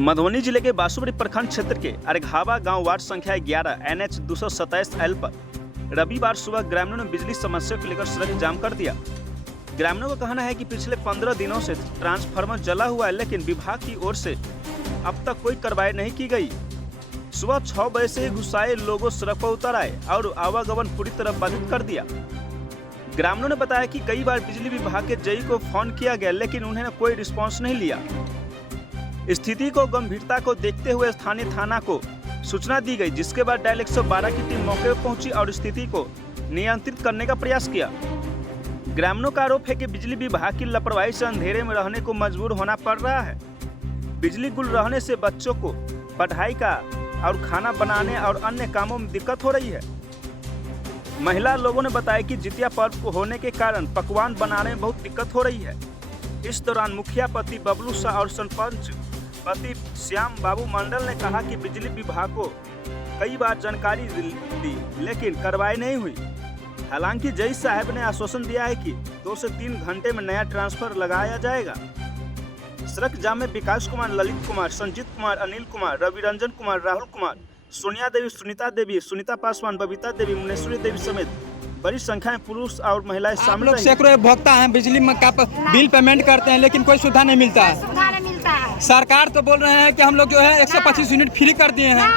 मधुबनी जिले के बासुबरी प्रखंड क्षेत्र के अरघावा गांव वार्ड संख्या 11 NH 227L पर रविवार सुबह ग्रामीणों ने बिजली समस्या को लेकर सड़क जाम कर दिया। ग्रामीणों का कहना है कि पिछले 15 दिनों से ट्रांसफार्मर जला हुआ है, लेकिन विभाग की ओर से अब तक कोई कार्रवाई नहीं की गई। सुबह 6 बजे से ही गुस्साए लोगों सड़क पर उतर आए और आवागमन पूरी तरह बाधित कर दिया। ग्रामीणों ने बताया कि कई बार बिजली विभाग के जेई को फोन किया गया, लेकिन उन्होंने कोई रिस्पांस नहीं लिया। स्थिति को गंभीरता को देखते हुए स्थानीय थाना को सूचना दी गई, जिसके बाद डायल 112 की टीम मौके पर पहुंची और स्थिति को नियंत्रित करने का प्रयास किया। ग्रामीणों का आरोप है कि बिजली विभाग की लापरवाही से अंधेरे में रहने को मजबूर होना पड़ रहा है। बिजली गुल रहने से बच्चों को पढ़ाई का और खाना बनाने और अन्य कामों में दिक्कत हो रही है। महिला लोगों ने बताया कि जितिया पर्व को होने के कारण पकवान बनाने में बहुत दिक्कत हो रही है। इस दौरान मुखिया पति बबलू शाह और सरपंच पति श्याम बाबू मंडल ने कहा कि बिजली विभाग को कई बार जानकारी दी, लेकिन कार्रवाई नहीं हुई। हालांकि जई साहब ने आश्वासन दिया है कि 2 से 3 घंटे में नया ट्रांसफर लगाया जाएगा। सड़क जाम में विकास कुमार, ललित कुमार, संजीत कुमार, अनिल कुमार, रवि रंजन कुमार, राहुल कुमार, सोनिया देवी, सुनीता देवी, सुनीता पासवान, बबीता देवी, मुनेश्वरी देवी समेत बड़ी संख्या में पुरुष और महिलाएं शामिल हैं। सैकड़ों उपभोक्ता हैं, बिजली में का बिल पेमेंट करते हैं, लेकिन कोई सुविधा नहीं मिलता है। सरकार तो बोल रहे हैं कि हम लोग जो है 125 यूनिट फ्री कर दिए हैं।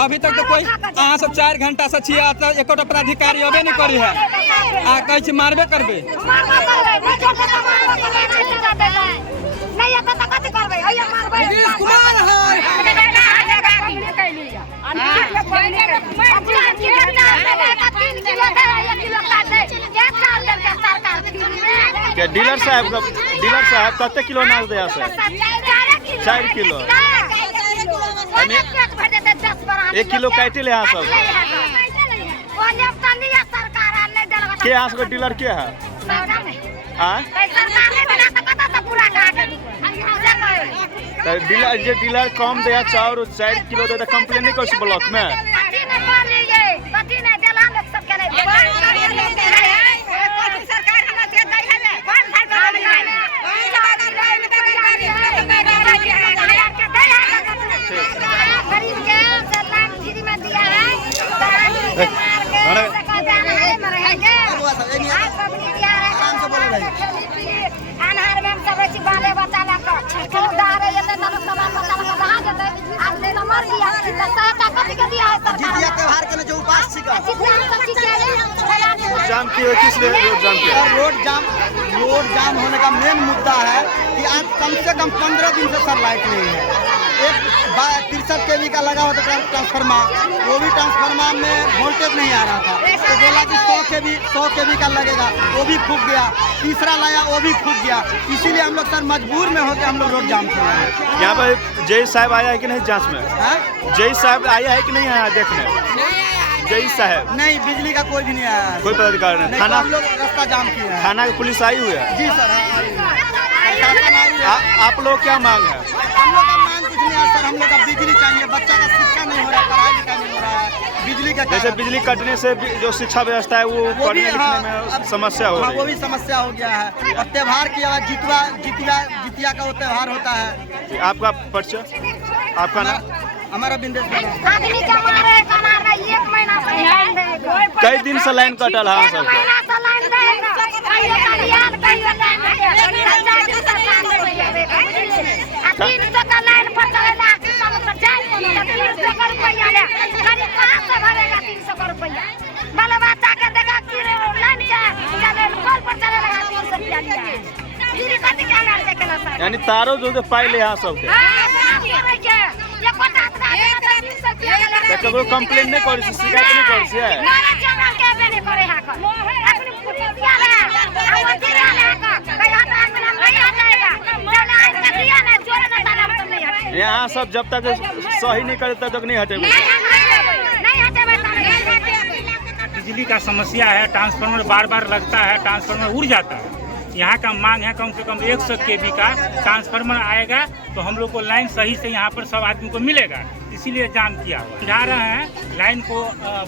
अभी तक तो कोई अहाँ सब 4 घंटा से छिया एक पदाधिकारी अबे नहीं करी है। आ कहीं मारबे करबे क्या डीलर साहब कते किलो अनाज दे से 4 किलो 1 किलो काटे ले सब के यहाँ से डीलर क्या है? डीलर कम दे 4 किलो दे कंप्लेन नहीं कर ब्लॉक में। रोड जाम होने का मेन मुद्दा है कि आज कम से कम 15 दिन से सर लाइट नहीं है। एक 63 kV का लगा हुआ था ट्रांसफार्मर, वो भी ट्रांसफार्मर में वोल्टेज नहीं आ रहा था, तो बोला कि 100 kV का लगेगा, वो भी फूक गया। तीसरा लाया, वो भी फूक गया। इसीलिए हम लोग सर मजबूर में होकर हम लोग रोड जाम किए हैं। यहाँ पर जय साहब आया है कि नहीं जांच में? जय साहब आया है कि नहीं आया देखने? जय साहब नहीं, बिजली का कोई भी नहीं आया, कोई पदाधिकारी नहीं। थाना हम लोग रास्ता जाम किए हैं। थाना की पुलिस आई हुई है? जी सर। आप लोग क्या मांग है? हम लोग का मांग कुछ नहीं है सर, हम लोग का बिजली चाहिए। बच्चा का शिक्षा नहीं हो रहा, पढ़ाई लिखाई नहीं हो रहा है। बिजली का जैसे बिजली कटने से जो शिक्षा व्यवस्था है वो पढ़ने लिखने में समस्या हो रही है। वो भी समस्या हो गया है। और त्योहार की जितिया का वो त्योहार होता है। आपका परिचय? आपका नाम? हमारा बिंदेश। कई दिन से लाइन कटल है सब? यानी तारो जो पाई ले यहाँ सबके ककरो कंप्लेन नहीं करी, शिकायत नहीं करी यहाँ सब जब तक सही नहीं करे तब तक नहीं हटेगा। बिजली का समस्या है, ट्रांसफार्मर बार बार लगता है, ट्रांसफार्मर उड़ जाता है, यहाँ का मांग है कम से कम 100 kV का ट्रांसफार्मर आएगा तो हम लोग को लाइन सही से यहाँ पर सब आदमी को मिलेगा, इसीलिए जाम किया हुआ समझा रहे हैं। लाइन को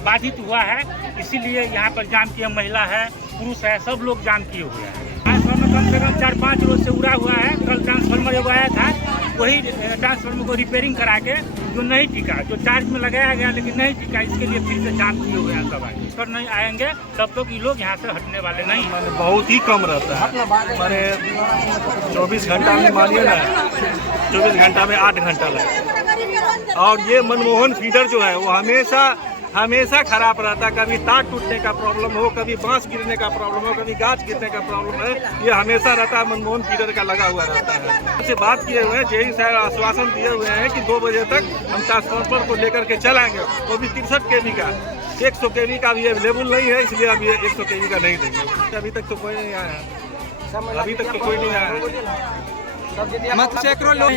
बाधित हुआ है, इसीलिए यहाँ पर जाम किया। महिला है, पुरुष है, सब लोग जाम किए हुए हैं। ट्रांसफार्मर कम से कम 4-5 रोज से उड़ा हुआ है। कल ट्रांसफार्मर जो आया था वही ट्रांसफार्मर को रिपेयरिंग करा के जो नहीं टिका, जो चार्ज में लगाया गया लेकिन नहीं टिका, इसके लिए फिर से जाम किए हुए हैं सब आए। पर नहीं आएंगे तब तक ये लोग यहाँ से हटने वाले नहीं। बहुत ही कम रहता है, माने 24 घंटा में मानिए ना, 24 घंटा में 8 घंटा लगता। और ये मनमोहन फीडर जो है वो हमेशा खराब रहता है। कभी तार टूटने का प्रॉब्लम हो, कभी बांस गिरने का प्रॉब्लम हो, कभी गाछ गिरने का प्रॉब्लम है, ये हमेशा रहता है। मनमोहन फीडर का लगा हुआ रहता है। उससे बात किए हुए हैं, जेई साहब आश्वासन दिए हुए हैं कि 2 बजे तक हम ट्रांसफार्मर को लेकर के चलाएंगे, वो भी 63 kV का। 100 kV का अभी अवेलेबल नहीं है, इसलिए अभी 100 kV का नहीं देंगे। अभी तक तो कोई नहीं आया है, अभी तक तो कोई नहीं आया है। सैकड़ों लोग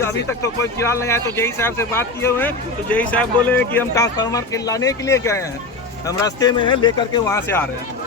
अभी तक तो कोई फिलहाल नहीं आया। तो जेई साहब से बात किए हुए हैं, तो जेई साहब बोले कि हम ट्रांसफार्मर के लाने के लिए गए हैं, हम रास्ते में हैं, लेकर के वहाँ से आ रहे हैं।